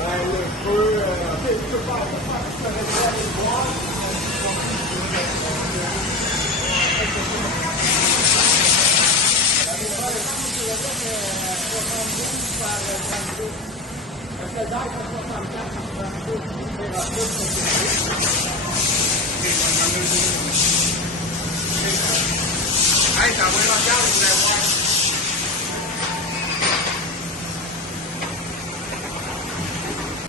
le feu, tu peux faire ça, aller voir. Ahí está, bueno, acá,